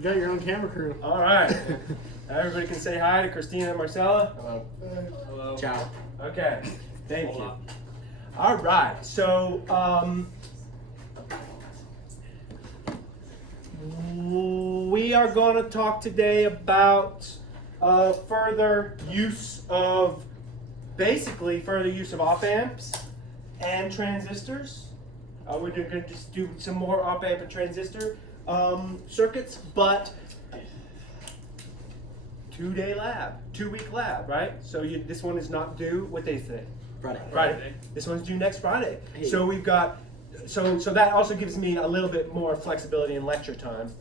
You got your own camera crew. All right. Everybody can say hi to Christina and Marcella. Hello. Hello. Ciao. Okay. Thank you. Hola. All right. So we are going to talk today about further use of op-amps and transistors. We're going to just do some more op-amp and transistor circuits, but 2-week lab, right? So this one is not due, what day is today? Friday. This one's due next Friday. Hey. So we've got, so that also gives me a little bit more flexibility in lecture time,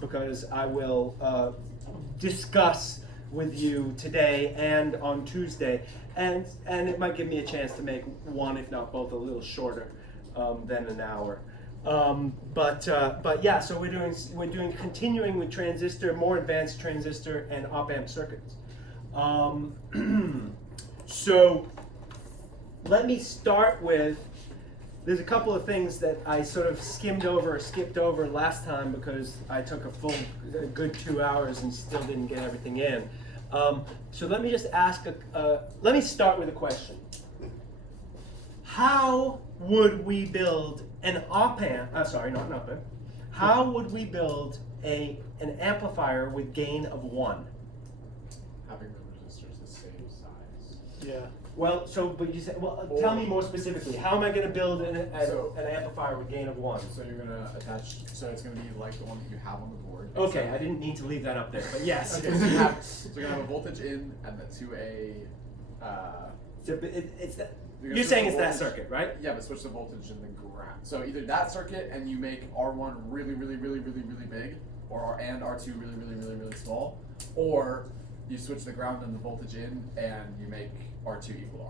because I will discuss with you today and on Tuesday, and it might give me a chance to make one, if not both, a little shorter than an hour. But yeah, so we're doing continuing with transistor, more advanced transistor and op-amp circuits. So let me start with, there's a couple of things that I sort of skimmed over or skipped over last time because I took a good 2 hours and still didn't get everything in. So let me just ask, let me start with a question. How would we build an op-amp, how would we build an amplifier with gain of 1? Having the resistors the same size. Yeah. Well, but you said, tell me more specifically. How am I going to build an amplifier with gain of 1? So you're gonna attach. So it's gonna be like the one that you have on the board. Okay, So, I didn't mean to leave that up there, but yes. okay, so you're gonna have a voltage in and then to a. So it's that. You're You're gonna saying switch it's the that voltage- circuit, right? Yeah, but switch the voltage in the ground. So either that circuit and you make R1 really big, or R2 really small, or you switch the ground and the voltage in and you make R2 equal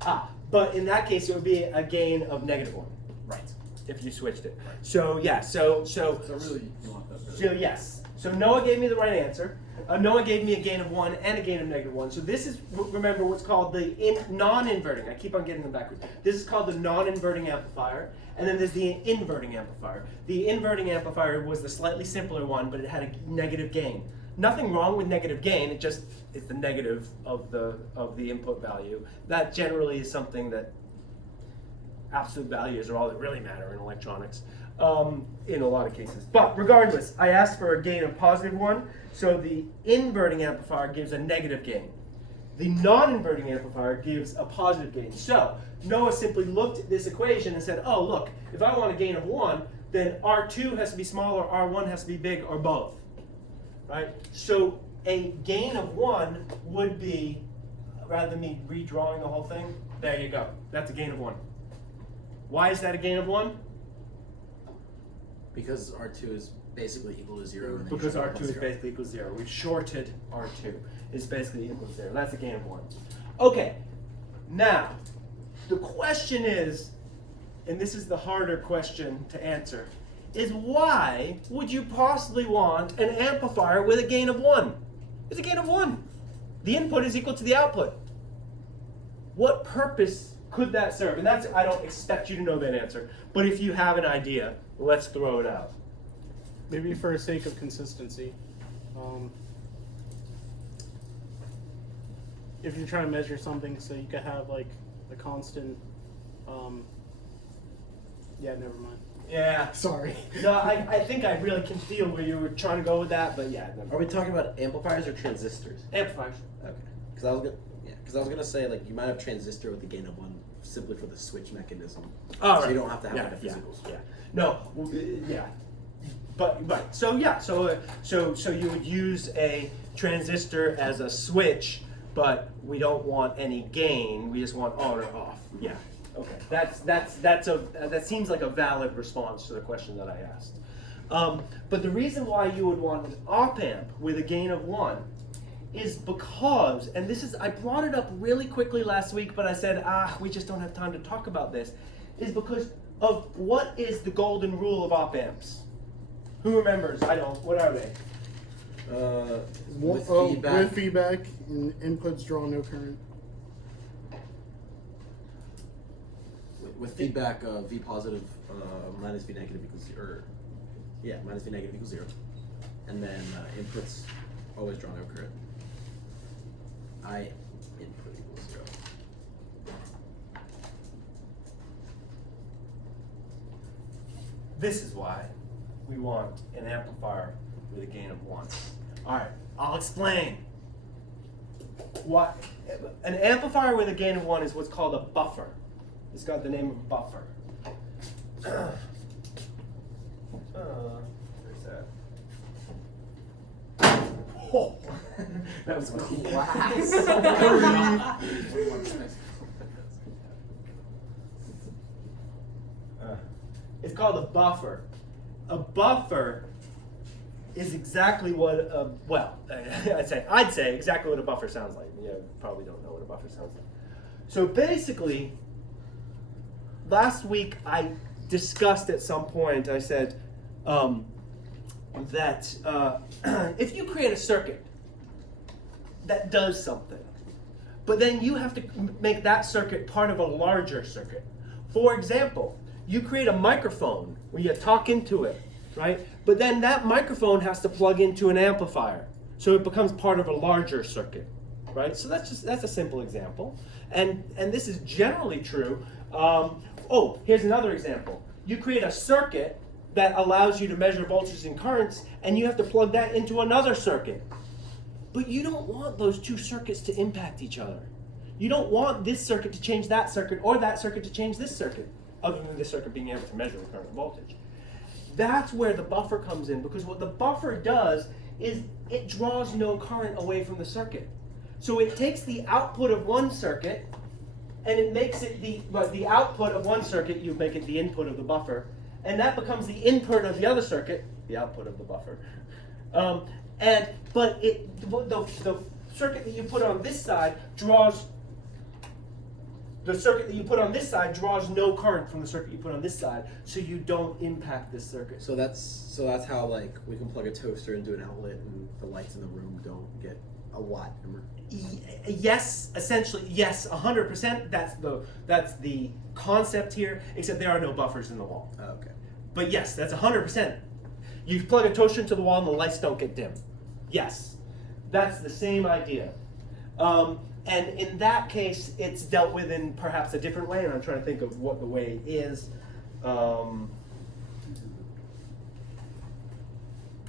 to R1. But in that case, it would be a gain of -1 Right. if you switched it. Right. So yeah, so really you want that. So yes. So Noah gave me the right answer. Noah gave me a gain of 1 and a gain of -1. So this is, remember, what's called the non-inverting. I keep on getting them backwards. This is called the non-inverting amplifier. And then there's the inverting amplifier. The inverting amplifier was the slightly simpler one, but it had a negative gain. Nothing wrong with negative gain. It's the negative of the input value. That generally is something that absolute values are all that really matter in electronics. In a lot of cases. But regardless, I asked for a gain of +1, so the inverting amplifier gives a negative gain. The non-inverting amplifier gives a positive gain. So Noah simply looked at this equation and said, oh look, if I want a gain of 1, then R2 has to be small or R1 has to be big or both. Right? So a gain of 1 would be, rather than me redrawing the whole thing, there you go. That's a gain of 1. Why is that a gain of 1? Because R2 is basically equal to 0. And then Because you should R2 plus is 0. basically equal to 0. We've shorted R2. It's basically equal to 0. That's a gain of 1. Okay, now, the question is, and this is the harder question to answer, is why would you possibly want an amplifier with a gain of 1? It's a gain of 1. The input is equal to the output. What purpose could that serve? And that's, I don't expect you to know that answer, but if you have an idea, let's throw it out. Maybe for the sake of consistency. If you're trying to measure something, so you could have like a constant. Yeah, never mind. Yeah. Sorry. No, I think I really can feel where you were trying to go with that, but yeah. Are we talking about amplifiers or transistors? Amplifiers. Okay. Because I was gonna say, like, you might have transistor with a gain of 1 simply for the switch mechanism. Oh, so right. you don't have to have Yeah, like a physical switch. Yeah. No. Yeah. But right. So yeah. So you would use a transistor as a switch, but we don't want any gain. We just want on or off. Yeah. Okay. That seems like a valid response to the question that I asked. But the reason why you would want an op-amp with a gain of 1 is because, and this is, I brought it up really quickly last week, but I said, we just don't have time to talk about this, is because of what is the golden rule of op-amps? Who remembers? I don't. What are they? With feedback. With feedback, and inputs draw no current. With feedback, V positive minus V negative equals 0. Minus V negative equals 0. And then inputs always draw no current. I input equals 0. This is why we want an amplifier with a gain of 1. All right, I'll explain. What an amplifier with a gain of 1 is what's called a buffer. It's got the name of a buffer. Where's that? Oh, that was class. It's called a buffer. A buffer is exactly what I'd say exactly what a buffer sounds like. You probably don't know what a buffer sounds like. So basically, last week I discussed at some point, I said that if you create a circuit that does something, but then you have to make that circuit part of a larger circuit. For example, you create a microphone where you talk into it, right? But then that microphone has to plug into an amplifier, so it becomes part of a larger circuit, right? So that's a simple example, and this is generally true. Here's another example. You create a circuit that allows you to measure voltages and currents, and you have to plug that into another circuit. But you don't want those two circuits to impact each other. You don't want this circuit to change that circuit or that circuit to change this circuit, other than this circuit being able to measure the current and voltage. That's where the buffer comes in, because what the buffer does is it draws no current away from the circuit. So it takes the output of one circuit and it makes it the output of one circuit, you make it the input of the buffer, and that becomes the input of the other circuit, the output of the buffer. But the circuit that you put on this side draws no current from the circuit you put on this side, so you don't impact this circuit. So that's how like we can plug a toaster into an outlet and the lights in the room don't get a watt. Yes, essentially, yes, 100%. That's the concept here, except there are no buffers in the wall. Oh, okay. But yes, that's 100%. You plug a toaster into the wall and the lights don't get dim. Yes, that's the same idea. And in that case, it's dealt with in perhaps a different way, and I'm trying to think of what the way is.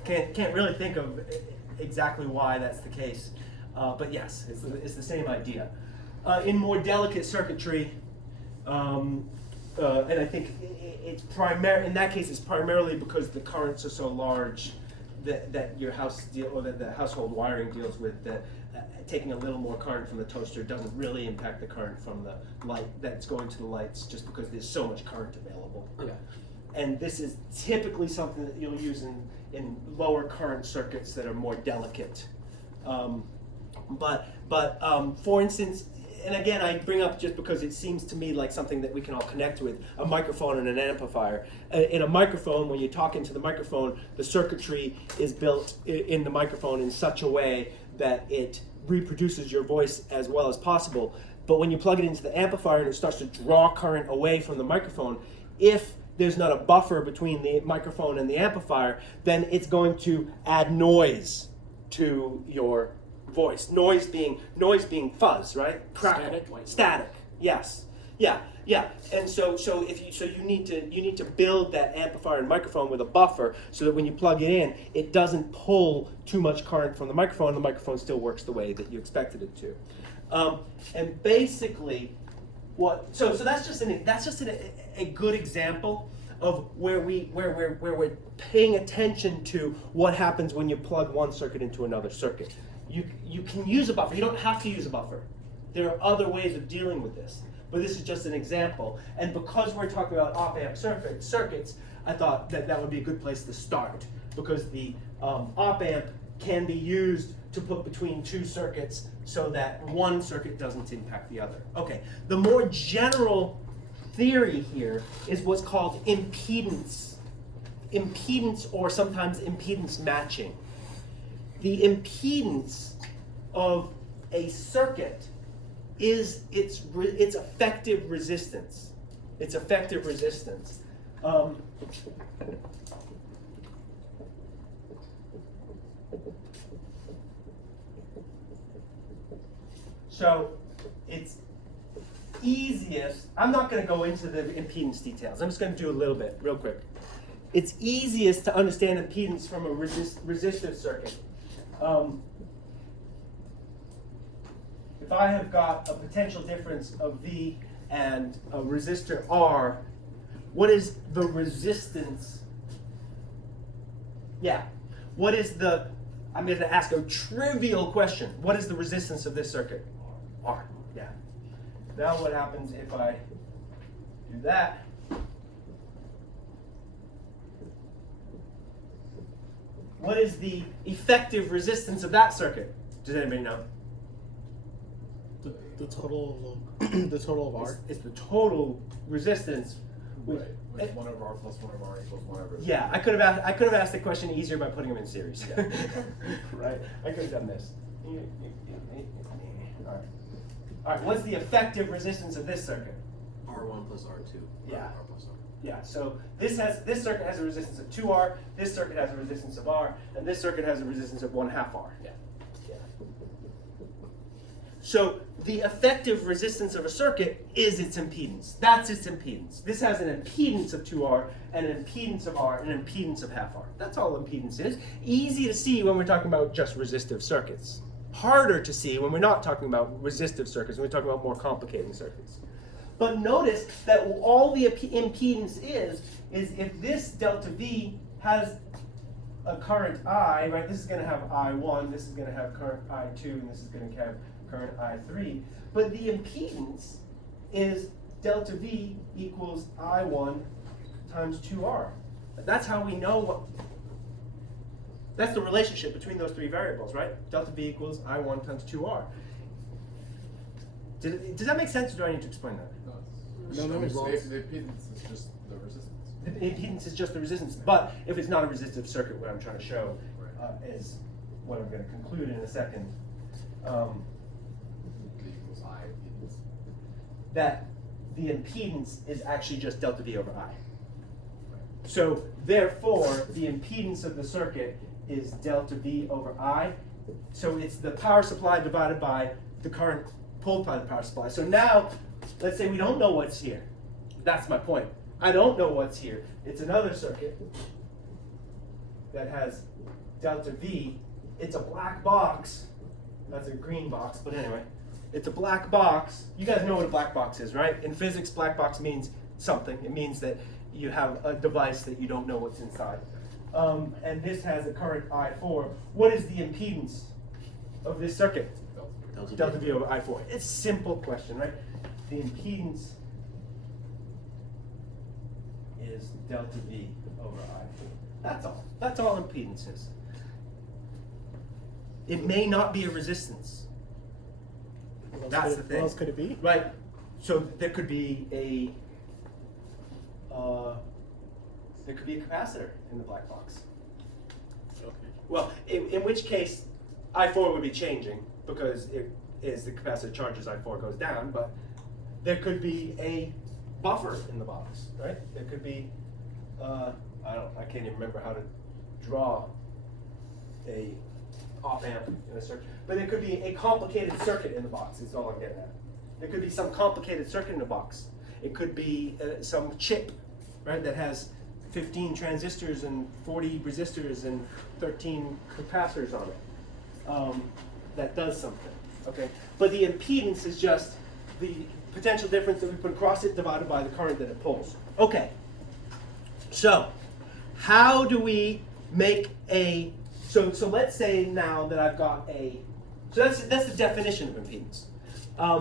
Can't really think of exactly why that's the case. But yes, it's the same idea. In more delicate circuitry, and I think it's in that case it's primarily because the currents are so large that your house that the household wiring deals with, that taking a little more current from the toaster doesn't really impact the current from the light that's going to the lights, just because there's so much current available. Okay. And this is typically something that you'll use in lower current circuits that are more delicate. For instance, and again, I bring up just because it seems to me like something that we can all connect with, a microphone and an amplifier. In a microphone, when you talk into the microphone, the circuitry is built in the microphone in such a way that it reproduces your voice as well as possible. But when you plug it into the amplifier and it starts to draw current away from the microphone, if there's not a buffer between the microphone and the amplifier, then it's going to add noise to your voice. Noise being fuzz, right? Crackle. Static. Yes. Yeah. And so you need to build that amplifier and microphone with a buffer, so that when you plug it in, it doesn't pull too much current from the microphone. The microphone still works the way that you expected it to. And basically, so that's just a good example of where we're paying attention to what happens when you plug one circuit into another circuit. You can use a buffer. You don't have to use a buffer. There are other ways of dealing with this, but this is just an example. And because we're talking about OpAmp circuits, I thought that would be a good place to start, because the OpAmp can be used to put between two circuits so that one circuit doesn't impact the other. Okay, the more general theory here is what's called impedance. Impedance, or sometimes impedance matching. The impedance of a circuit is its effective resistance. Its effective resistance. So it's easiest, I'm not going to go into the impedance details. I'm just going to do a little bit, real quick. It's easiest to understand impedance from a resistive circuit. If I have got a potential difference of V and a resistor R, what is the resistance? Yeah. What is the, I'm going to ask a trivial question. What is the resistance of this circuit? R. Yeah. Now what happens if I do that? What is the effective resistance of that circuit? Does anybody know? The total of the total of R. It's the total resistance. Right. With 1 over R plus 1 over R equals 1 over. Yeah, I could have asked the question easier by putting them in series. Yeah. Right. I could have done this. All right. All right. What's the effective resistance of this circuit? R1 plus R2. Yeah. R plus R. Yeah. So this circuit has a resistance of 2R. This circuit has a resistance of R, and this circuit has a resistance of 1/2 R. Yeah. Yeah. So the effective resistance of a circuit is its impedance. That's its impedance. This has an impedance of 2R and an impedance of R and an impedance of 1/2 R. That's all impedance is. Easy to see when we're talking about just resistive circuits. Harder to see when we're not talking about resistive circuits, when we're talking about more complicated circuits. But notice that all the impedance is if this delta V has a current I, right? This is going to have I1, this is going to have current I2, and this is going to have current I3. But the impedance is delta V equals I1 times 2R. That's how we know what, that's the relationship between those three variables, right? Delta V equals I1 times 2R. Does that make sense, or do I need to explain that? No, that makes sense. The impedance is just the resistance. The impedance is just the resistance, but if it's not a resistive circuit, what I'm trying to show is what I'm going to conclude in a second. V equals I impedance. That the impedance is actually just delta V over I. So therefore, the impedance of the circuit is delta V over I. So it's the power supply divided by the current pulled by the power supply. So now, let's say we don't know what's here. That's my point. I don't know what's here. It's another circuit that has delta V. It's a black box. That's a green box, but anyway. It's a black box. You guys know what a black box is, right? In physics, black box means something. It means that you have a device that you don't know what's inside. And this has a current I4. What is the impedance of this circuit? Delta V over I4. It's a simple question, right? The impedance is delta V over I4. That's all. That's all impedance is. It may not be a resistance. That's the thing. What else could it be? Right. So there could be a capacitor in the black box. Okay. Well, in which case, I4 would be changing because as the capacitor charges, I4 goes down. But there could be a buffer in the box, right? There could be I can't even remember how to draw a OpAmp in a circuit. But there could be a complicated circuit in the box, is all I'm getting at. There could be some complicated circuit in the box. It could be some chip, right, that has 15 transistors and 40 resistors and 13 capacitors on it. That does something, okay? But the impedance is just the potential difference that we put across it divided by the current that it pulls. Okay, so how do we make a, so let's say now that I've got so that's the definition of impedance,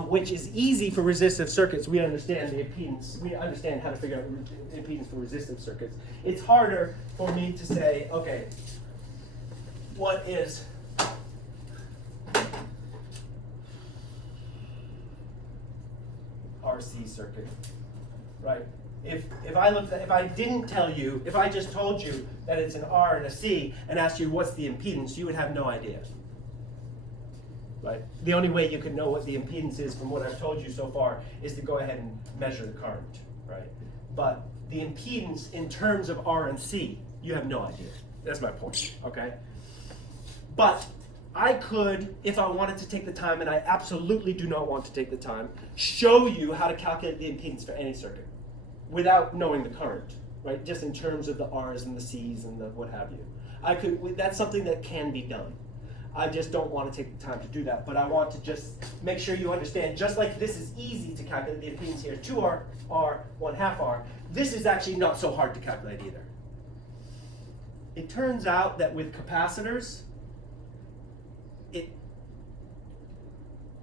which is easy for resistive circuits. We understand the impedance, we understand how to figure out impedance for resistive circuits. It's harder for me to say, okay, what is RC circuit, right? If I didn't tell you, if I just told you that it's an R and a C and asked you what's the impedance, you would have no idea, right? The only way you could know what the impedance is from what I've told you so far is to go ahead and measure the current, right? But the impedance in terms of R and C, you have no idea. That's my point, okay? But I could, if I wanted to take the time, and I absolutely do not want to take the time, show you how to calculate the impedance for any circuit without knowing the current, right? Just in terms of the R's and the C's and the what have you. I could. That's something that can be done. I just don't want to take the time to do that, but I want to just make sure you understand, just like this is easy to calculate the impedance here, 2R, R, 1/2 R, this is actually not so hard to calculate either. It turns out that with capacitors,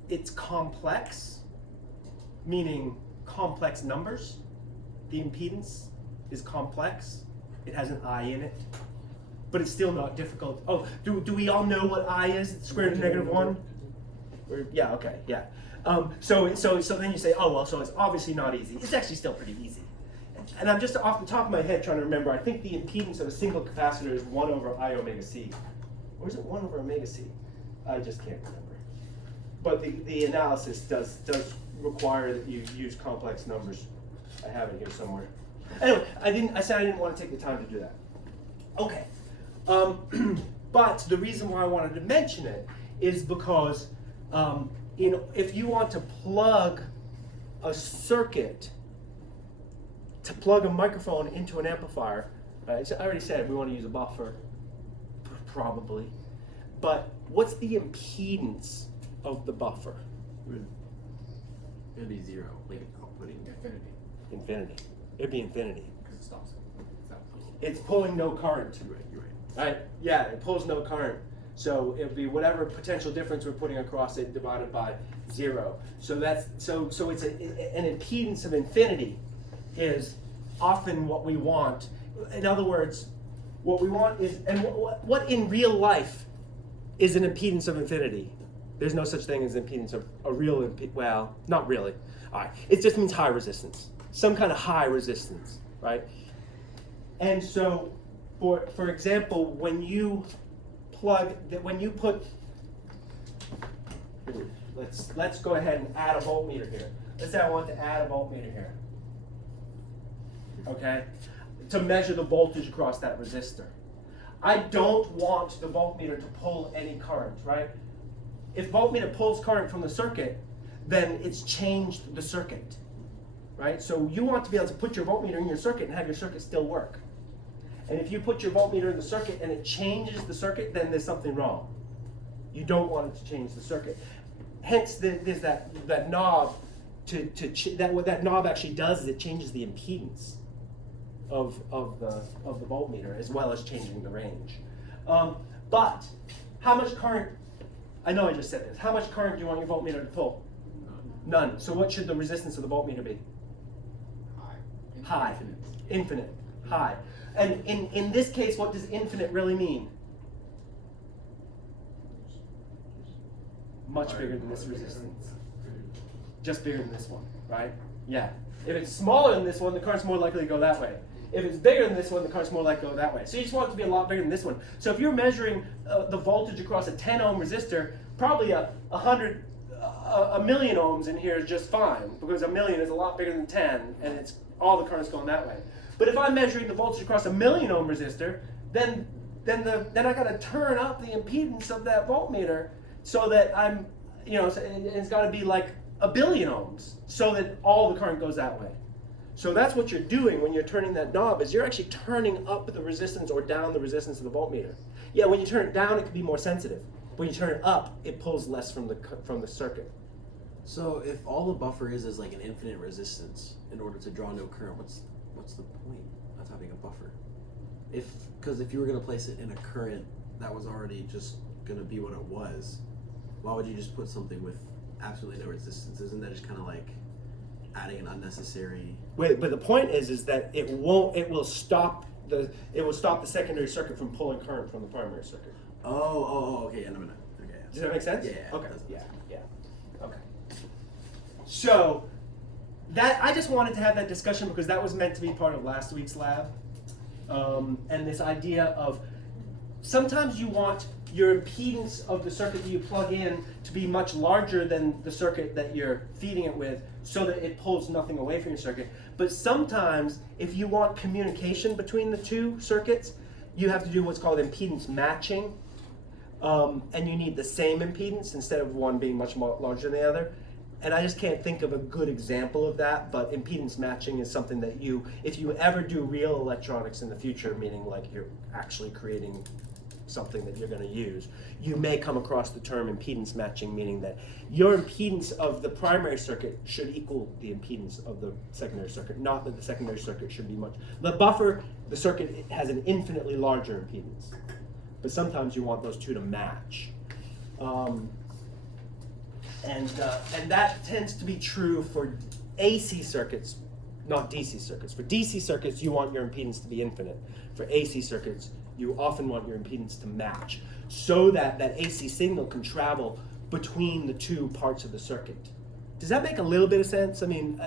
it's complex, meaning complex numbers. The impedance is complex. It has an I in it. But it's still not difficult. Oh, do we all know what I is? Square root of -1? Yeah, okay, yeah. So then you say, oh, well, so it's obviously not easy. It's actually still pretty easy. And I'm just off the top of my head trying to remember, I think the impedance of a single capacitor is 1 over I omega C. Or is it 1 over omega C? I just can't remember. But the analysis does require that you use complex numbers. I have it here somewhere. Anyway, I said I didn't want to take the time to do that. Okay. But the reason why I wanted to mention it is because if you want to plug a circuit, to plug a microphone into an amplifier, I already said we want to use a buffer, probably. But what's the impedance of the buffer? It'd be 0, like outputting. Infinity. It'd be infinity. Because it stops it. It's pulling no current. You're right. Right? Yeah, it pulls no current. So it'll be whatever potential difference we're putting across it divided by 0. So that's so it's an impedance of infinity is often what we want. In other words, what we want is, and what in real life is an impedance of infinity? There's no such thing as impedance of a real well, not really. All right, it just means high resistance, some kind of high resistance, right? And so, for example, when you put, let's go ahead and add a voltmeter here. Let's say I want to add a voltmeter here, okay, to measure the voltage across that resistor. I don't want the voltmeter to pull any current, right? If voltmeter pulls current from the circuit, then it's changed the circuit, right? So you want to be able to put your voltmeter in your circuit and have your circuit still work. And if you put your voltmeter in the circuit and it changes the circuit, then there's something wrong. You don't want it to change the circuit. Hence, there's that knob. What that knob actually does is it changes the impedance of the voltmeter as well as changing the range. But how much current? I know I just said this. How much current do you want your voltmeter to pull? None. So what should the resistance of the voltmeter be? High. Infinite. High. And in this case, what does infinite really mean? Much bigger than this resistance. Just bigger than this one, right? Yeah. If it's smaller than this one, the current's more likely to go that way. If it's bigger than this one, the current's more likely to go that way. So you just want it to be a lot bigger than this one. So if you're measuring the voltage across a 10 ohm resistor, probably a million ohms in here is just fine, because a million is a lot bigger than 10, and it's all the current's going that way. But if I'm measuring the voltage across a 1,000,000 ohm resistor, then I got to turn up the impedance of that voltmeter so that it's got to be like 1 billion ohms so that all the current goes that way. So that's what you're doing when you're turning that knob, is you're actually turning up the resistance or down the resistance of the voltmeter. Yeah, when you turn it down, it can be more sensitive. When you turn it up, it pulls less from the circuit. So if all the buffer is like an infinite resistance in order to draw no current, what's the point of having a buffer? Because if you were going to place it in a current that was already just going to be what it was, why would you just put something with absolutely no resistance? Isn't that just kind of like adding an unnecessary? Wait, but the point is that it will stop the secondary circuit from pulling current from the primary circuit. Okay, yeah, no. Okay. Does that make sense? Yeah. Okay. Yeah. Okay. So that I just wanted to have that discussion because that was meant to be part of last week's lab, and this idea of sometimes you want your impedance of the circuit that you plug in to be much larger than the circuit that you're feeding it with so that it pulls nothing away from your circuit. But sometimes if you want communication between the two circuits, you have to do what's called impedance matching. and you need the same impedance instead of one being much more larger than the other. And I just can't think of a good example of that, but impedance matching is something that if you ever do real electronics in the future, meaning like you're actually creating something that you're going to use, you may come across the term impedance matching, meaning that your impedance of the primary circuit should equal the impedance of the secondary circuit, not that the secondary circuit should be much. The buffer, the circuit has an infinitely larger impedance, but sometimes you want those two to match. And that tends to be true for AC circuits, not DC circuits. For DC circuits, you want your impedance to be infinite. For AC circuits, you often want your impedance to match so that that AC signal can travel between the two parts of the circuit. Does that make a little bit of sense? I mean,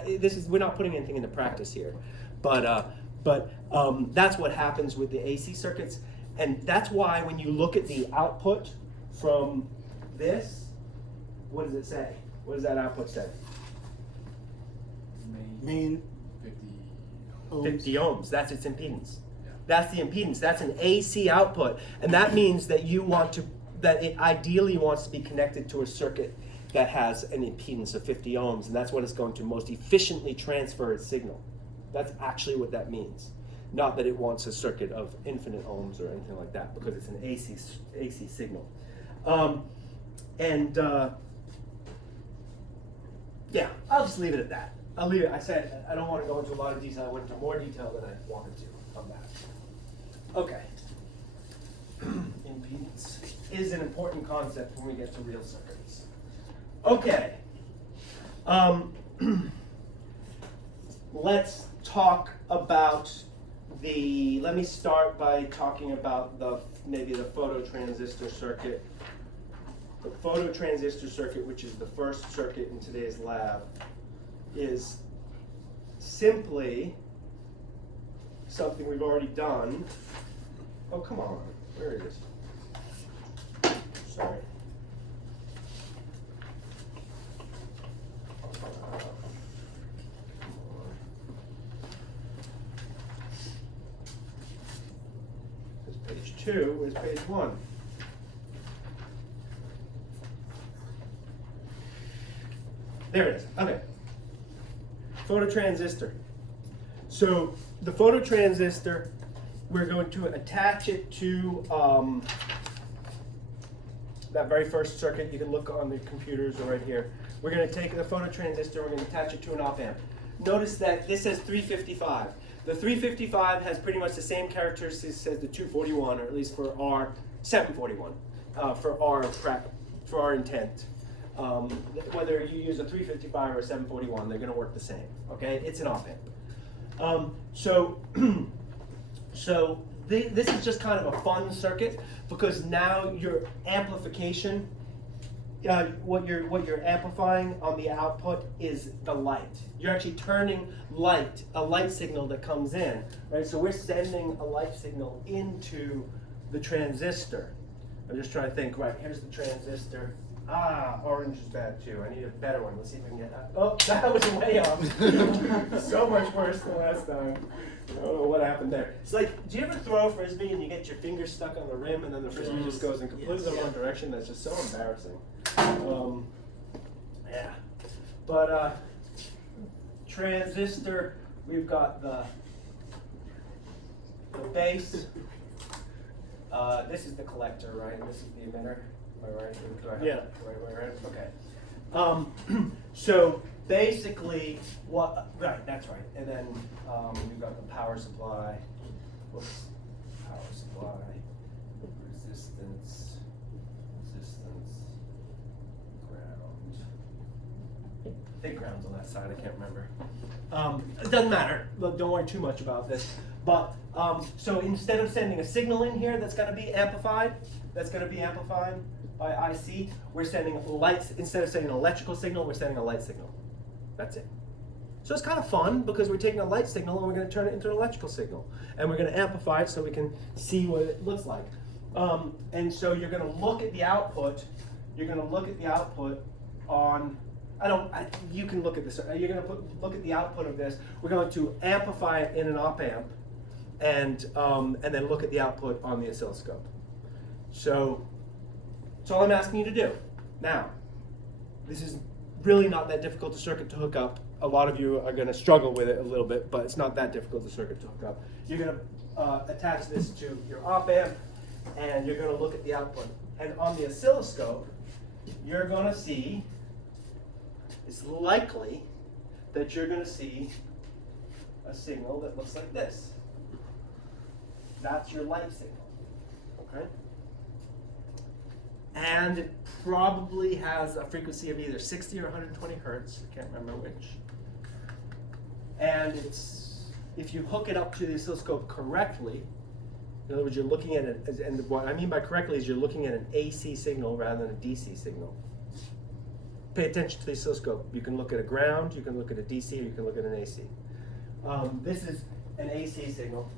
we're not putting anything into practice here, but that's what happens with the AC circuits, and that's why when you look at the output from this, what does it say? What does that output say? Main 50 ohms. That's its impedance. Yeah. That's the impedance. That's an AC output, and that means that that it ideally wants to be connected to a circuit that has an impedance of 50 ohms, and that's what it's going to most efficiently transfer its signal. That's actually what that means. Not that it wants a circuit of infinite ohms or anything like that, because it's an AC signal. Yeah, I'll just leave it at that. I'll leave it. I said I don't want to go into a lot of detail. I went into more detail than I wanted to on that. Okay. Impedance is an important concept when we get to real circuits. Okay. Let's talk about let me start by talking about maybe the phototransistor circuit. The phototransistor circuit, which is the first circuit in today's lab, is simply something we've already done. Oh, come on. Where is it? Sorry. There's page 2. Where's page 1? There it is. Okay. Phototransistor. So the phototransistor, we're going to attach it to that very first circuit. You can look on the computers or right here. We're going to take the phototransistor, we're going to attach it to an OpAmp. Notice that this says 355. The 355 has pretty much the same characteristics as the 241, or at least for our 741, for our intent. Whether you use a 355 or a 741, they're going to work the same. Okay, it's an OpAmp. So this is just kind of a fun circuit because now your amplification, what you're amplifying on the output is the light. You're actually turning a light signal that comes in, right? So we're sending a light signal into the transistor. I'm just trying to think. Right, here's the transistor. Orange is bad too. I need a better one. Let's see if we can get that. Oh, that was way off. So much worse than last time. I don't know what happened there. It's like, do you ever throw a frisbee and you get your finger stuck on the rim and then the frisbee just goes in completely the wrong direction? That's just so embarrassing. Yeah. But transistor, we've got the base. This is the collector, right? And this is the emitter. Am I right? Do I have Yeah. that right? Okay. So basically, right, that's right. And then we've got the power supply. Whoops. Power supply. Resistance. Ground. I think ground's on that side. I can't remember. It doesn't matter. Look, don't worry too much about this. But so instead of sending a signal in here that's going to be amplified, by IC, we're sending lights. Instead of sending an electrical signal, we're sending a light signal. That's it. So it's kind of fun because we're taking a light signal and we're going to turn it into an electrical signal. And we're going to amplify it so we can see what it looks like. And so you're going to look at the output. You're going to look at the output on, you can look at this. You're going to look at the output of this. We're going to amplify it in an OpAmp and then look at the output on the oscilloscope. So That's all I'm asking you to do. Now, this is really not that difficult a circuit to hook up. A lot of you are going to struggle with it a little bit, but it's not that difficult a circuit to hook up. You're going to attach this to your OpAmp, and you're going to look at the output. And on the oscilloscope, you're going to see, it's likely that you're going to see a signal that looks like this. That's your light signal, okay? And it probably has a frequency of either 60 or 120 hertz, I can't remember which. And it's, if you hook it up to the oscilloscope correctly, in other words, you're looking at it, and what I mean by correctly is you're looking at an AC signal rather than a DC signal. Pay attention to the oscilloscope. You can look at a ground, you can look at a DC, or you can look at an AC. This is an AC signal,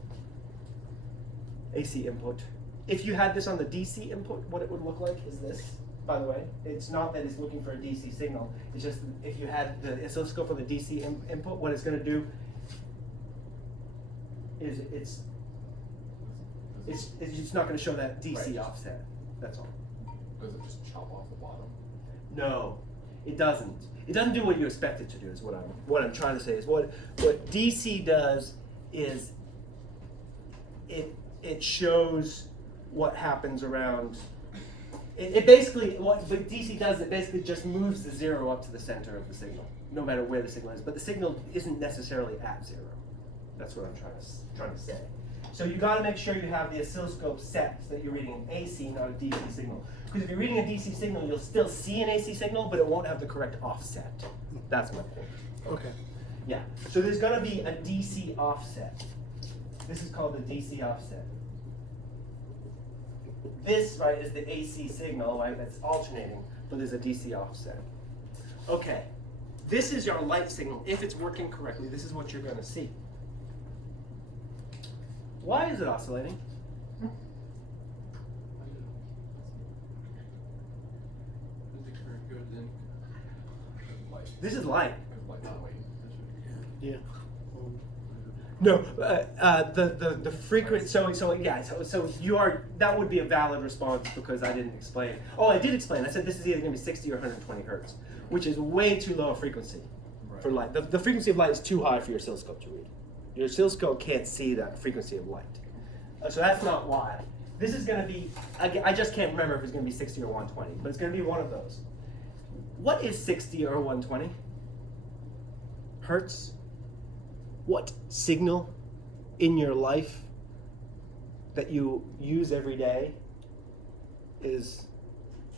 AC input. If you had this on the DC input, what it would look like is this, by the way. It's not that it's looking for a DC signal. It's just if you had the oscilloscope on the DC input, what it's going to do is it's not going to show that DC offset. That's all. Does it just chop off the bottom? No, it doesn't. It doesn't do what you expect it to do. Is what I'm trying to say. Is what DC does is it shows what happens around. It basically, what DC does, it basically just moves the zero up to the center of the signal, no matter where the signal is. But the signal isn't necessarily at zero. That's what I'm trying to say. So you got to make sure you have the oscilloscope set so that you're reading an AC, not a DC signal. Because if you're reading a DC signal, you'll still see an AC signal, but it won't have the correct offset. That's my point. Okay. Yeah. So there's going to be a DC offset. This is called the DC offset. This, right, is the AC signal, right, that's alternating, but there's a DC offset. Okay, this is your light signal. If it's working correctly, this is what you're going to see. Why is it oscillating? This is light. Light's on weight. Yeah. No, the frequency. So yeah. So you are. That would be a valid response because I didn't explain. Oh, I did explain. I said this is either going to be 60 or 120 hertz, which is way too low a frequency for light. The frequency of light is too high for your oscilloscope to read. Your oscilloscope can't see that frequency of light. So that's not why. This is going to be. I just can't remember if it's going to be 60 or 120, but it's going to be one of those. What is 60 or 120 hertz? What signal in your life that you use every day is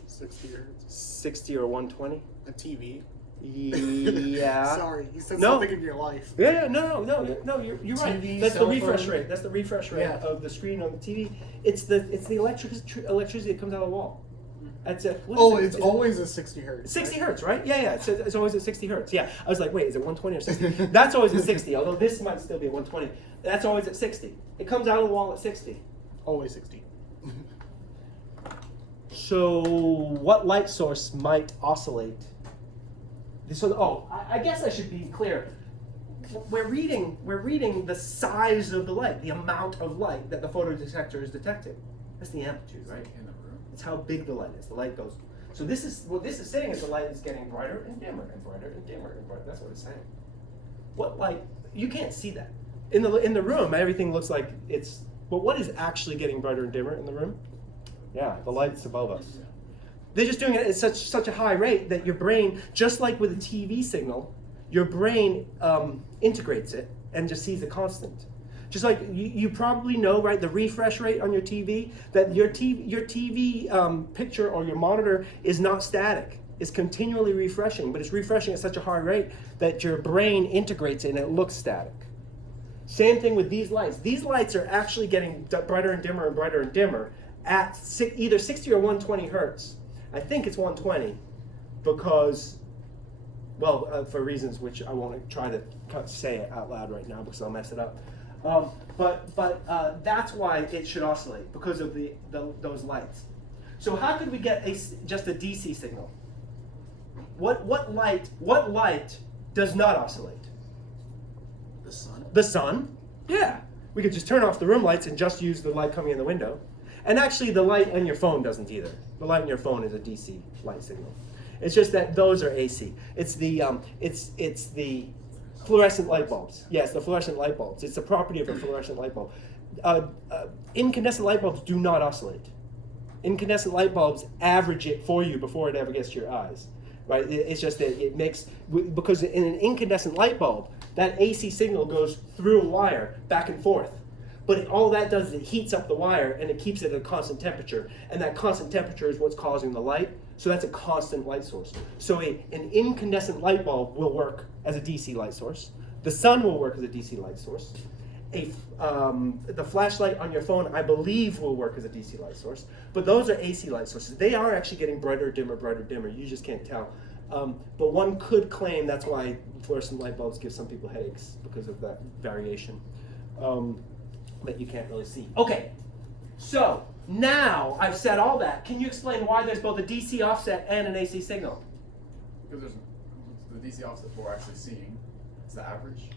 60 hertz. 60 or 120? A TV. Yeah. Sorry, you said No. something in your life. Yeah, no, you're right. TV, That's the cell refresh phone. rate. That's the refresh rate Yeah. of the screen on the TV. It's the electricity that comes out of the wall. That's it. What is Oh, it? it's always a 60 hertz. 60 hertz, right? Yeah. It's always at 60 hertz. Yeah. I was like, wait, is it 120 or 60? That's always at 60, although this might still be at 120. That's always at 60. It comes out of the wall at 60. Always 60. So what light source might oscillate? So, I guess I should be clear. We're reading the size of the light, the amount of light that the photodetector is detecting. That's the amplitude, right? In the room. It's how big the light is. The light goes. So this is what this is saying is the light is getting brighter and dimmer and brighter and dimmer and brighter. That's what it's saying. What light? You can't see that in the room. Everything looks like it's. But what is actually getting brighter and dimmer in the room? Yeah, the light's above us. They're just doing it at such a high rate that your brain, just like with a TV signal, your brain integrates it and just sees a constant. Just like you probably know, right, the refresh rate on your TV, that your TV picture or your monitor is not static. It's continually refreshing, but it's refreshing at such a high rate that your brain integrates it and it looks static. Same thing with these lights. These lights are actually getting brighter and dimmer and brighter and dimmer at either 60 or 120 hertz. I think it's 120 because, well, for reasons which I won't try to say it out loud right now because I'll mess it up. But that's why it should oscillate, because of those lights. So how could we get just a DC signal? What light does not oscillate? The sun. The sun. Yeah. We could just turn off the room lights and just use the light coming in the window. And actually, the light on your phone doesn't either. The light on your phone is a DC light signal. It's just that those are AC. It's the fluorescent light bulbs. Yes, the fluorescent light bulbs. It's the property of a fluorescent light bulb. Incandescent light bulbs do not oscillate. Incandescent light bulbs average it for you before it ever gets to your eyes. Right? It's just that it makes, because in an incandescent light bulb, that AC signal goes through a wire back and forth. But all that does is it heats up the wire and it keeps it at a constant temperature. And that constant temperature is what's causing the light. So that's a constant light source. So an incandescent light bulb will work as a DC light source. The sun will work as a DC light source. The flashlight on your phone, I believe, will work as a DC light source. But those are AC light sources. They are actually getting brighter, dimmer. You just can't tell. But one could claim that's why fluorescent light bulbs give some people headaches, because of that variation that you can't really see. Okay, so now I've said all that. Can you explain why there's both a DC offset and an AC signal? Because there's the DC offset we're actually seeing. It's the average.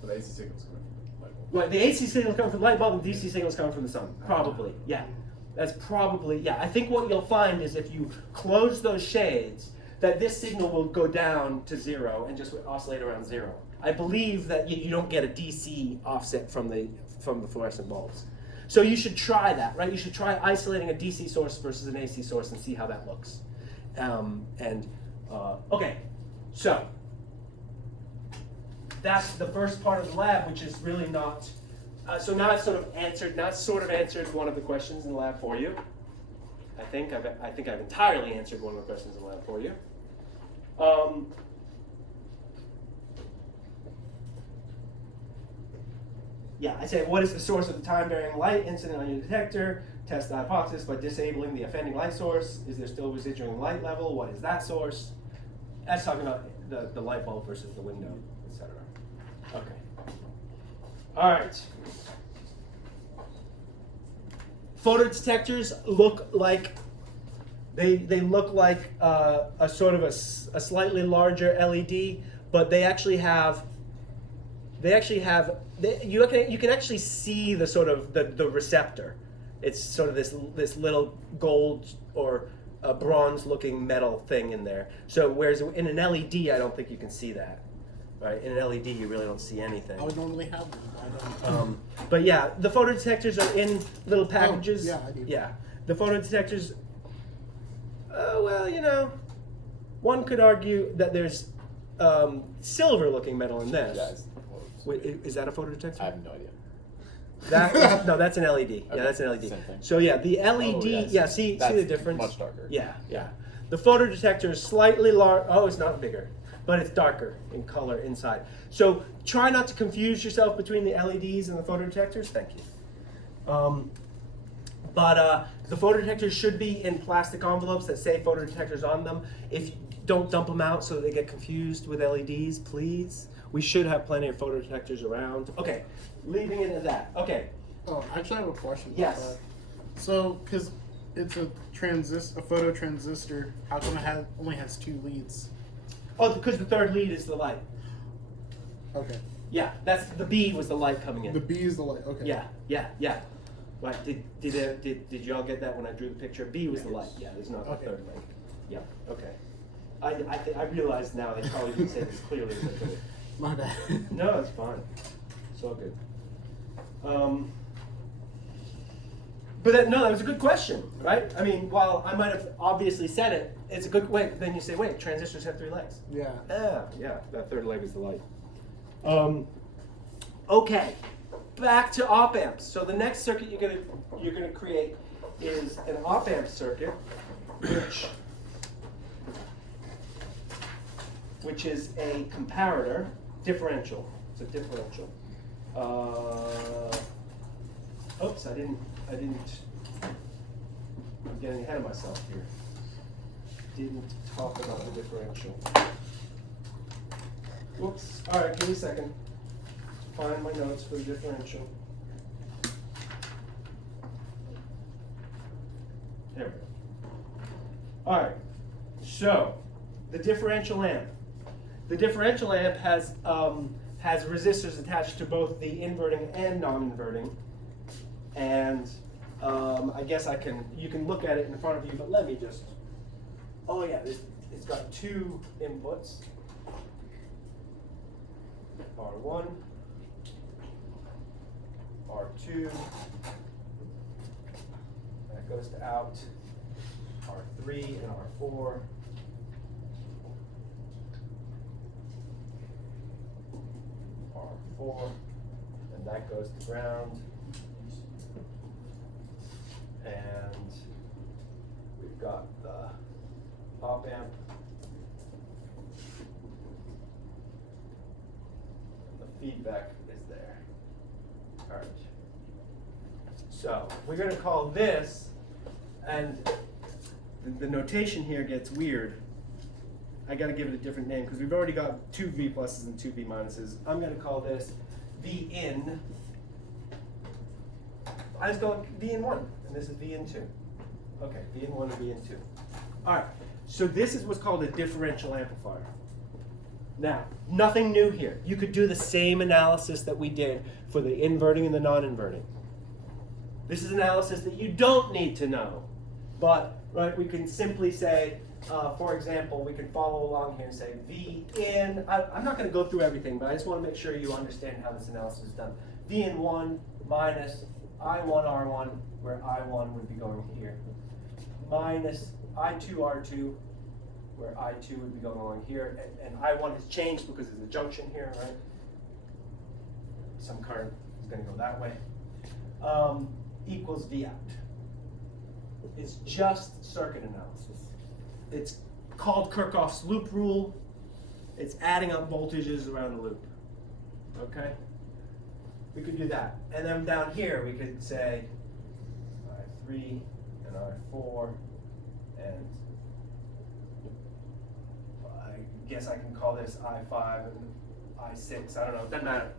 But the AC signal's coming from the light bulb. Right, the AC signal's coming from the light bulb and the DC signal's coming from the sun. Probably, yeah. That's probably, yeah. I think what you'll find is if you close those shades, that this signal will go down to 0 and just oscillate around 0. I believe that you don't get a DC offset from the fluorescent bulbs. So you should try that, right? You should try isolating a DC source versus an AC source and see how that looks. Okay, so that's the first part of the lab, which is really not. So now I've sort of answered one of the questions in the lab for you. I think I've entirely answered one of the questions in the lab for you. Yeah, I said, what is the source of the time-varying light incident on your detector? Test the hypothesis by disabling the offending light source. Is there still residual light level? What is that source? That's talking about the light bulb versus the window, etc. Okay. All right. Photodetectors look like they look like a sort of a slightly larger LED, but they actually have. You can actually see the sort of the receptor. It's sort of this little gold or bronze looking metal thing in there. So whereas in an LED, I don't think you can see that. Right? In an LED, you really don't see anything. I would normally have them. I don't. But yeah, the photodetectors are in little packages. Oh, yeah, I do. Yeah, the photodetectors. Well, one could argue that there's silver-looking metal in this. Yeah, Wait, is that a photodetector? I have no idea. No, that's an LED. Okay, Yeah, that's an LED. same thing. So yeah, the LED. Oh, see that's the difference. Much darker. Yeah. The photodetector is slightly large. Oh, it's not bigger, but it's darker in color inside. So try not to confuse yourself between the LEDs and the photodetectors. Thank you. But the photodetectors should be in plastic envelopes that say photodetectors on them. If you don't dump them out so they get confused with LEDs, please. We should have plenty of photodetectors around. Okay, leaving it at that. Okay. Oh, actually, I have a question. About Yes. that. So, because it's a photo transistor, how come it only has 2 leads? Oh, because the third lead is the light. Okay. Yeah, that's the B was the light coming in. The B is the light. Okay. Yeah. Right? Did you all get that when I drew the picture? B was the light. Yeah, there's not Okay. the third light. Yeah. Okay. I realize now they probably didn't say this clearly as I could have. My bad. No, it's fine. It's all good. But that was a good question, right? I mean, while I might have obviously said it, it's a good way. Then you say, wait, transistors have 3 legs. Yeah. Yeah, that third leg is the light. Okay, back to op-amps. So the next circuit you're gonna create is an op-amp circuit, which is a comparator differential. It's a differential. Oops, I didn't. I'm getting ahead of myself here. Didn't talk about the differential. Whoops. All right, give me a second to find my notes for the differential. There we go. All right. So, the differential amp. The differential amp has resistors attached to both the inverting and non-inverting, and I guess you can look at it in front of you, but let me just, oh yeah, it's got two inputs, R1, R2, that goes to out, R3 and R4. R4, and that goes to ground. And we've got the OpAmp. And the feedback is there. All right. So we're going to call this, and the notation here gets weird. I got to give it a different name because we've already got two V pluses and two V minuses. I'm going to call this V in. I was going V in 1, and this is V in 2. Okay, V in 1 and V in 2. All right, so this is what's called a differential amplifier. Now, nothing new here. You could do the same analysis that we did for the inverting and the non-inverting. This is analysis that you don't need to know, but right, we can simply say, for example, we can follow along here and say V in, I'm not going to go through everything, but I just want to make sure you understand how this analysis is done. V in 1 minus I1 R1, where I1 would be going here, minus I2 R2, where I2 would be going along here, and I1 has changed because there's a junction here, right? Some current is going to go that way, equals V out. It's just circuit analysis. It's called Kirchhoff's loop rule. It's adding up voltages around the loop. Okay? We could do that. And then down here we could say I3 and I4, and I guess I can call this I5 and I6. I don't know. It doesn't matter.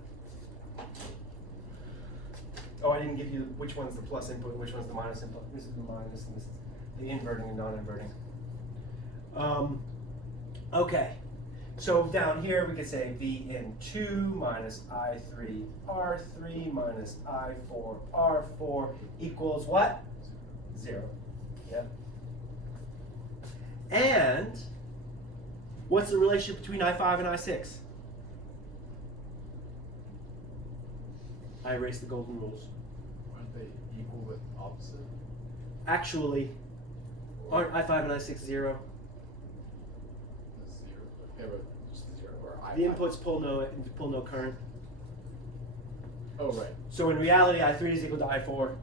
Oh, I didn't give you which one's the plus input and which one's the minus input. This is the minus and this is the inverting and non-inverting. Okay, so down here we could say V in 2 minus I3 R3 minus I4 R4 equals what? 0. Yep. And what's the relationship between I5 and I6? I erased the golden rules. Aren't they equal but opposite? Actually, aren't I5 and I6 0? The 0. Okay, but just the 0. Or The inputs pull no current. Oh, right. So in reality, I3 is equal to I4,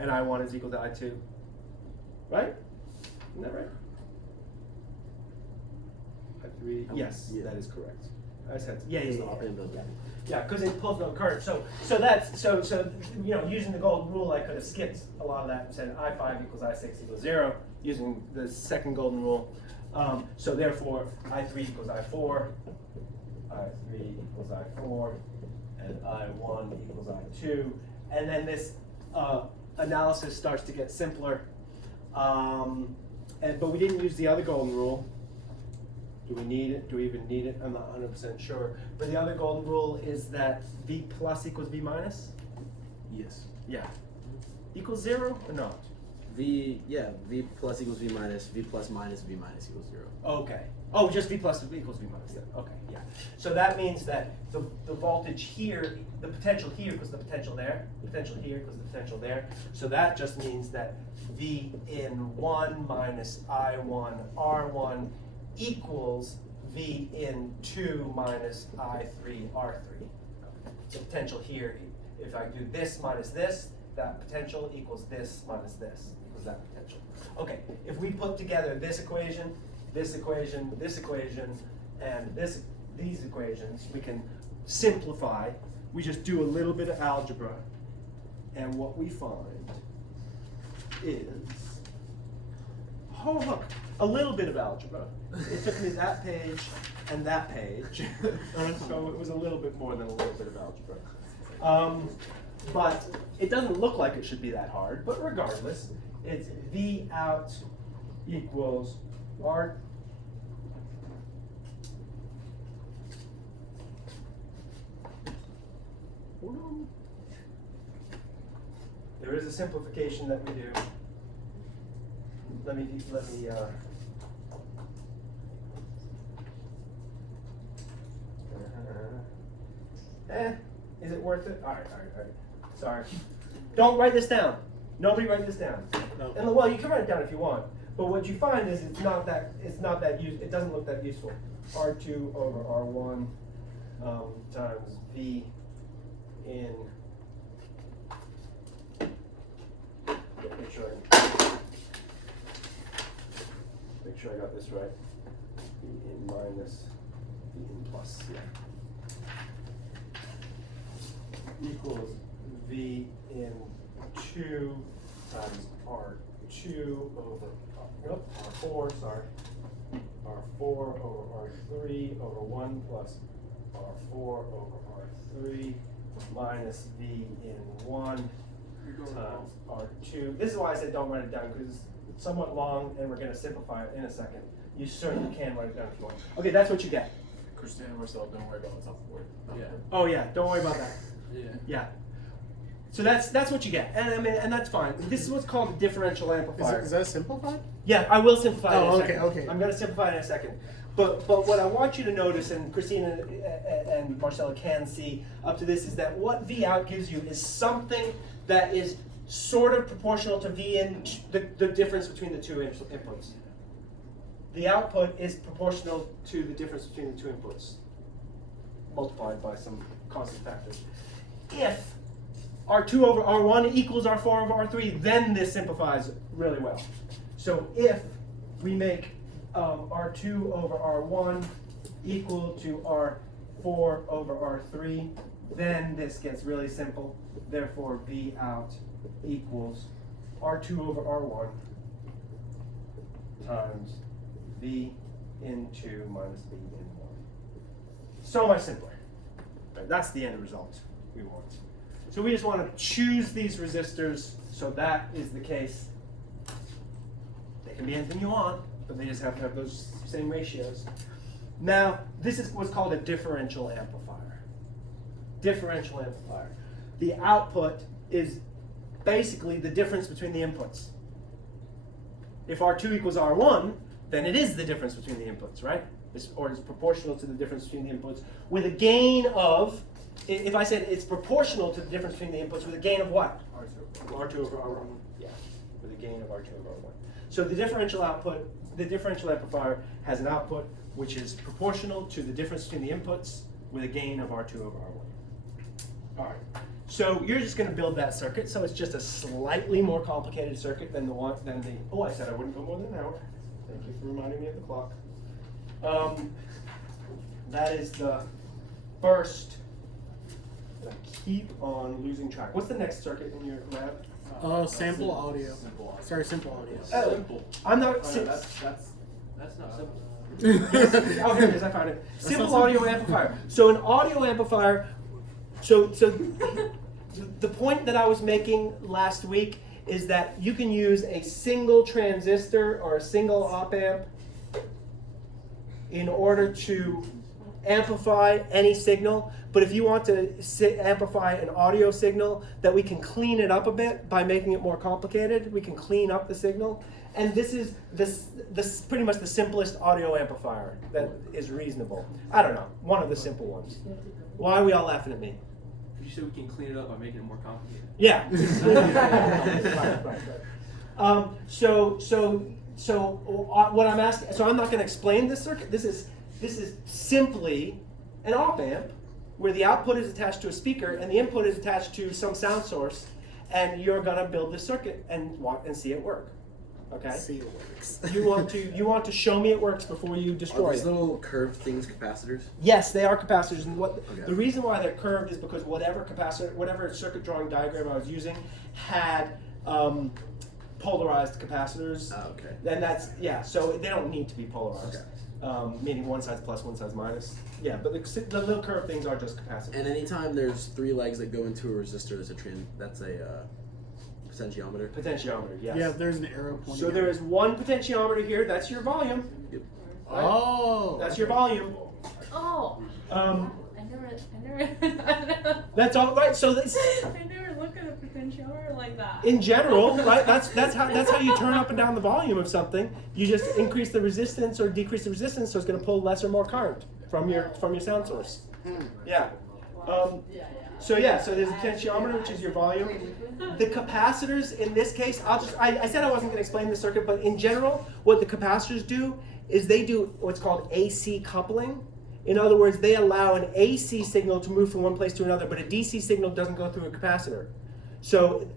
and I1 is equal to I2. Right? Isn't that right? I3. Yes, yeah. that is correct. I said yeah. Yeah, because it pulls no current. So using the golden rule, I could have skipped a lot of that and said I5 equals I6 equals 0 using the second golden rule. So therefore, I3 equals I4, I3 equals I4, and I1 equals I2. And then this analysis starts to get simpler. But we didn't use the other golden rule. Do we need it? Do we even need it? I'm not 100% sure. But the other golden rule is that V plus equals V minus? Yes. Yeah. Equals 0 or not? V plus equals V minus, V plus minus V minus equals 0. Okay. Oh, just V plus equals V minus. Yeah. Okay, yeah. So that means that the voltage here, the potential here equals the potential there, the potential here equals the potential there. So that just means that V in 1 minus I1 R1 equals V in 2 minus I3 R3. The potential here, if I do this minus this, that potential equals this minus this, equals that potential. Okay, if we put together this equation, this equation, this equation, and these equations, we can simplify. We just do a little bit of algebra, and what we find is, oh look, a little bit of algebra. It took me that page and that page, so it was a little bit more than a little bit of algebra. But it doesn't look like it should be that hard, but regardless, it's V out equals R. There is a simplification that we do. Let me is it worth it? All right. Sorry. Don't write this down. Nobody write this down. No. And well, you can write it down if you want. But what you find is it doesn't look that useful. R2 over R1 times V in. Make sure I got this right. V in minus V in plus. Yeah. Equals V in 2 times R2 over R4, sorry. R4 over R3 over 1 plus R4 over R3 minus V in 1 times R2. This is why I said don't write it down, because it's somewhat long and we're going to simplify it in a second. You certainly can write it down if you want. Okay, that's what you get. Christina and Marcel, don't worry about what's off the board. Yeah. Oh yeah, don't worry about that. Yeah. Yeah. So that's what you get, and I mean, and that's fine. This is what's called a differential amplifier. Is that simplified? Yeah, I will simplify it in a second. Okay. I'm going to simplify it in a second. But what I want you to notice, and Christina and Marcella can see up to this, is that what V out gives you is something that is sort of proportional to V in, the difference between the two inputs. The output is proportional to the difference between the two inputs, multiplied by some constant factor. If R2 over R1 equals R4 over R3, then this simplifies really well. So if we make R2 over R1 equal to R4 over R3, then this gets really simple. Therefore, V out equals R2 over R1 times V in 2 minus V in 1. So much simpler. Right, that's the end result we want. So we just want to choose these resistors, so that is the case. They can be anything you want, but they just have to have those same ratios. Now, this is what's called a differential amplifier. Differential amplifier. The output is basically the difference between the inputs. If R2 equals R1, then it is the difference between the inputs, right? Or it's proportional to the difference between the inputs with a gain of, if I said it's proportional to the difference between the inputs with a gain of what? R2 over R1. Yeah, with a gain of R2 over R1. So the differential output, the differential amplifier has an output which is proportional to the difference between the inputs with a gain of R2 over R1. All right. So you're just going to build that circuit. So it's just a slightly more complicated circuit than oh, I said I wouldn't go more than an hour. Thank you for reminding me of the clock. That is the first. I keep on losing track. What's the next circuit in your lab? Sample audio. Simple audio. Sorry, simple audio. Simple. I'm not. Oh, no, that's not simple. Yes. Oh, here it is. I found it. Simple audio amplifier. So an audio amplifier. So the point that I was making last week is that you can use a single transistor or a single op-amp in order to amplify any signal. But if you want to amplify an audio signal, that we can clean it up a bit by making it more complicated. We can clean up the signal. And this is this pretty much the simplest audio amplifier that is reasonable. I don't know, one of the simple ones. Why are we all laughing at me? You said we can clean it up by making it more complicated. Yeah. Right. So what I'm asking, so I'm not going to explain this circuit. This is simply an op-amp where the output is attached to a speaker and the input is attached to some sound source, and you're going to build this circuit and see it work. Okay. See it works. You want to show me it works before you destroy Are these it. little curved things capacitors? Yes, they are capacitors, and Okay. the reason why they're curved is because whatever circuit drawing diagram I was using had polarized capacitors. Oh, okay. And that's so they don't need to be polarized. Okay. Meaning one side's plus, one side's minus. Yeah, but the little curved things are just capacitors. And anytime there's 3 legs that go into a resistor, that's a potentiometer. Potentiometer, yes. Yeah, there's an arrow pointing. So there is one potentiometer here. That's your volume. Yep. Right? Oh. That's your volume. Oh. I never. That's all right. So this. I never look at a controller like that? In general, right? That's how you turn up and down the volume of something. You just increase the resistance or decrease the resistance, so it's going to pull less or more current from your sound source. Yeah. So there's a potentiometer, which is your volume. The capacitors in this case, I said I wasn't going to explain the circuit, but in general, what the capacitors do is they do what's called AC coupling. In other words, they allow an AC signal to move from one place to another, but a DC signal doesn't go through a capacitor. So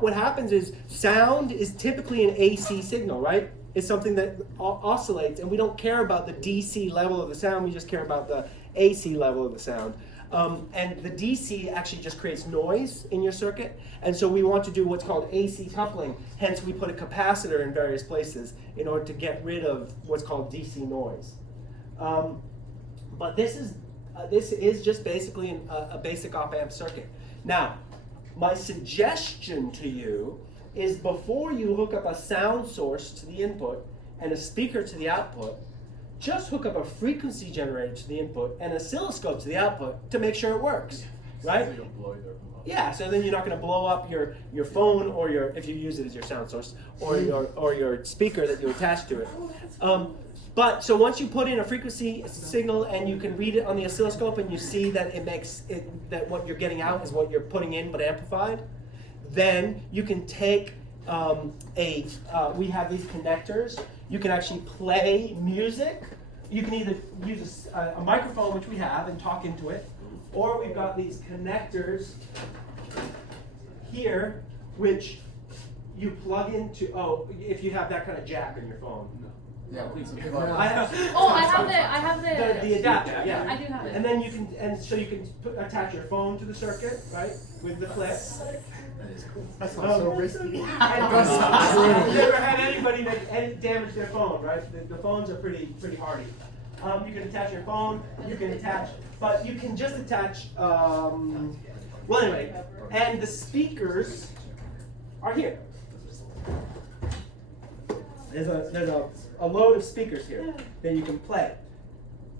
what happens is sound is typically an AC signal, right? It's something that oscillates, and we don't care about the DC level of the sound, we just care about the AC level of the sound. And the DC actually just creates noise in your circuit, and so we want to do what's called AC coupling. Hence, we put a capacitor in various places in order to get rid of what's called DC noise. But this is just basically a basic op-amp circuit. Now, my suggestion to you is before you hook up a sound source to the input and a speaker to the output, just hook up a frequency generator to the input and an oscilloscope to the output to make sure it works, right? Yeah, so then you're not going to blow up your phone or if you use it as your sound source, or your speaker that you attach to it. But so once you put in a frequency signal and you can read it on the oscilloscope and you see that that what you're getting out is what you're putting in but amplified, then you can take we have these connectors. You can actually play music. You can either use a microphone, which we have, and talk into it, or we've got these connectors here, which you plug into. If you have that kind of jack on your phone. Yeah, please. I have The adapter, yeah. I do have it. And then you can, attach your phone to the circuit, right, with the clip. That is cool. That's not so risky. I've never had anybody damage their phone, right? The phones are pretty hardy. You can attach your phone. But you can just attach. Well, anyway, and the speakers are here. There's a load of speakers here that you can play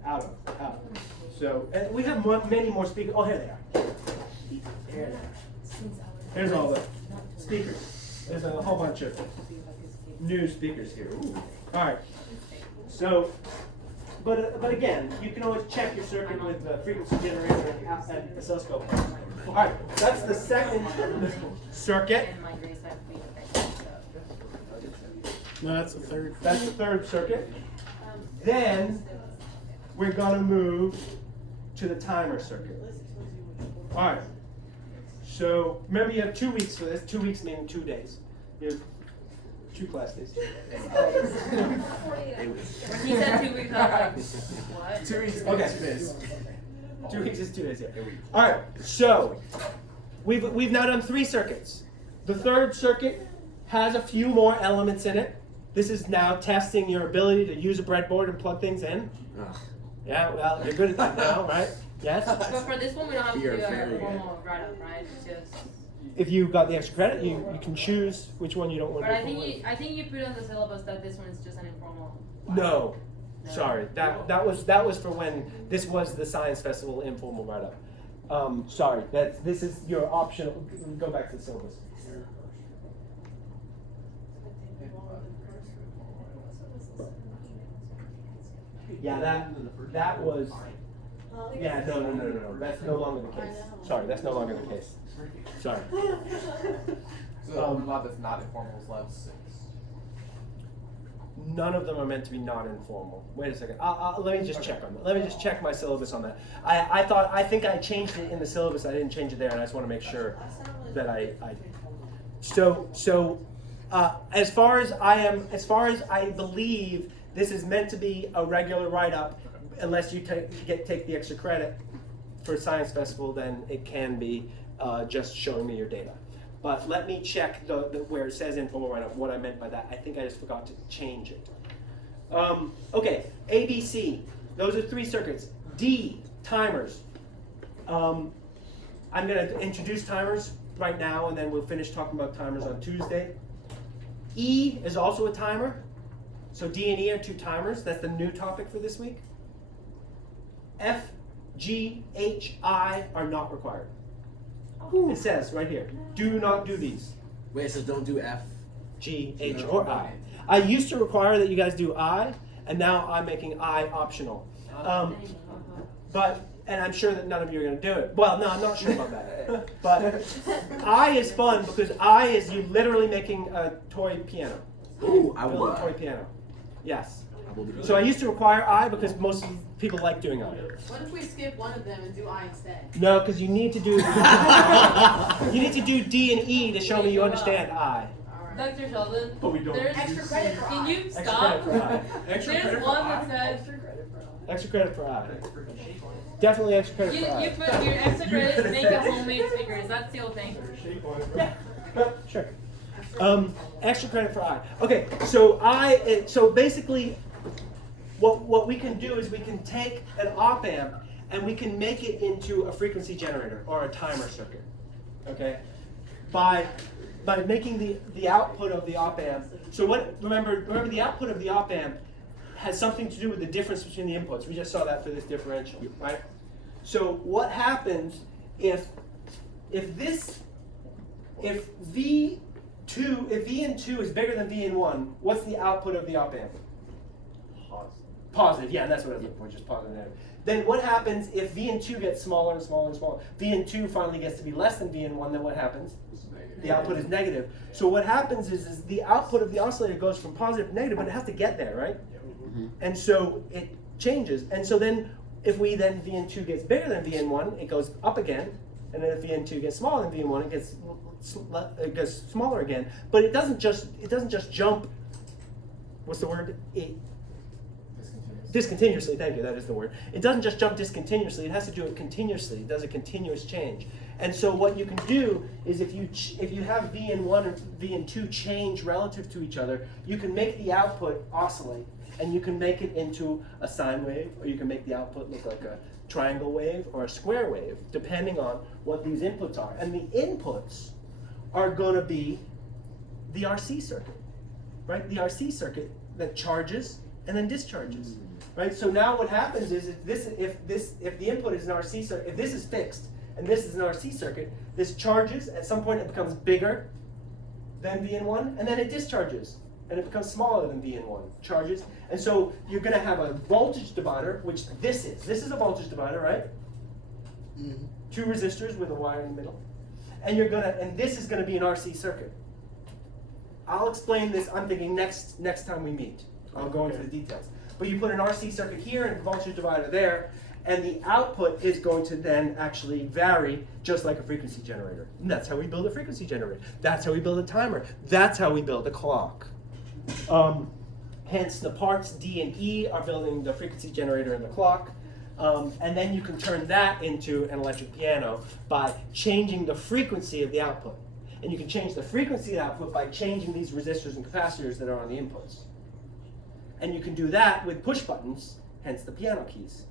out of. So, and we have many more speakers. Oh, here they are. Here they are. Here's all the speakers. There's a whole bunch of new speakers here. Ooh. All right. So, but again, you can always check your circuit with the frequency generator and oscilloscope. All right. That's the second circuit. No, that's the third. That's the third circuit. Then we're going to move to the timer circuit. All right. So remember, you have 2 weeks for this. 2 weeks meaning 2 days. You have 2 class days. When he said 2 weeks, I was like, what? 2 weeks. Okay. 2 weeks is 2 days. Yeah. All right. So we've now done 3 circuits. The third circuit has a few more elements in it. This is now testing your ability to use a breadboard and plug things in. Yeah, well, you're good at that now, right? Yes? But for this one, we don't have to do You're a very formal write-up, right? It's just... If you got the extra credit, you can choose which one you don't want But to I do. think you put on the syllabus that this one is just an informal. No. No. Sorry. That was for when this was the Science Festival informal write-up. Sorry. This is your optional. Go back to the syllabus. Yeah, that was. Yeah, no. That's no longer the case. Sorry, that's no longer the case. Sorry. So the only lab that's not informal is lab 6. None of them are meant to be not informal. Wait a second. Let me just check on that. Let me just check my syllabus on that. I think I changed it in the syllabus. I didn't change it there, and I just want to make sure that I. As far as I believe, this is meant to be a regular write-up. Unless you take the extra credit for Science Festival, then it can be just showing me your data. But let me check where it says informal write-up, what I meant by that. I think I just forgot to change it. Okay, ABC. Those are 3 circuits. D, timers. I'm going to introduce timers right now, and then we'll finish talking about timers on Tuesday. E is also a timer. So D and E are 2 timers. That's the new topic for this week. F, G, H, I are not required. It says right here, do not do these. Wait, so don't do F. G, H, or I. I used to require that you guys do I, and now I'm making I optional. And I'm sure that none of you are going to do it. Well, no, I'm not sure about that. But I is fun because I is you literally making a toy piano. Ooh, I Build will. a toy piano. Yes. I will do So I used to require I because most people like doing I. What if we skip one of them and do I instead? No, because you need to do D and E to show me you understand I. Alright. Dr. Sheldon, But we don't. there's Extra credit for Can I. you Extra stop? credit for I. There's one that says Extra credit for I. Definitely extra credit you for I. put your extra credit, make a homemade speaker. Is that still a thing? Sure. Extra credit for I. Okay, so so basically, what we can do is we can take an op-amp and we can make it into a frequency generator or a timer circuit. Okay, by making the output of the op-amp. So remember the output of the op-amp has something to do with the difference between the inputs. We just saw that for this differential, right? So what happens if V in 2 is bigger than V in 1, what's the output of the op-amp? Positive, yeah, and that's what I was looking for, just positive and negative. Then what happens if V in 2 gets smaller and smaller and smaller? V in 2 finally gets to be less than V in 1, then what happens? The output is negative. So what happens is the output of the oscillator goes from positive to negative, but it has to get there, right? And so it changes. And so then if V in 2 gets bigger than V in 1, it goes up again. And then if V in 2 gets smaller than V in 1, it gets smaller again. But it doesn't just jump. What's the word? Discontinuously. Thank you. That is the word. It doesn't just jump discontinuously. It has to do it continuously. It does a continuous change. And so what you can do is if you have V in 1 and V in 2 change relative to each other, you can make the output oscillate, and you can make it into a sine wave, or you can make the output look like a triangle wave or a square wave, depending on what these inputs are. And the inputs are going to be the RC circuit, right? The RC circuit that charges and then discharges, right? So now what happens is if the input is an RC circuit, if this is fixed and this is an RC circuit, this charges. At some point, it becomes bigger than V in 1, and then it discharges. And it becomes smaller than V in 1, charges. And so you're going to have a voltage divider, which this is. This is a voltage divider, right? Mm-hmm. 2 resistors with a wire in the middle. And this is going to be an RC circuit. I'll explain this, I'm thinking next time we meet. I'll go into the details. But you put an RC circuit here and a voltage divider there, and the output is going to then actually vary just like a frequency generator. And that's how we build a frequency generator. That's how we build a timer. That's how we build a clock. Hence the parts D and E are building the frequency generator and the clock. And then you can turn that into an electric piano by changing the frequency of the output. And you can change the frequency of the output by changing these resistors and capacitors that are on the inputs. And you can do that with push buttons, hence the piano keys.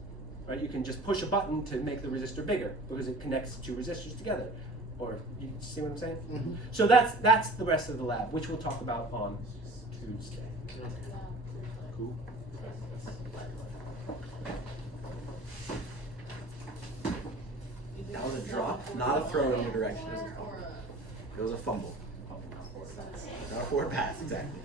Right? You can just push a button to make the resistor bigger because it connects 2 resistors together. Or, you see what I'm saying? Mm-hmm. So that's the rest of the lab, which we'll talk about on Tuesday. Cool. That was a drop, not a throw in your direction. It was a fumble. Not a forward pass, exactly.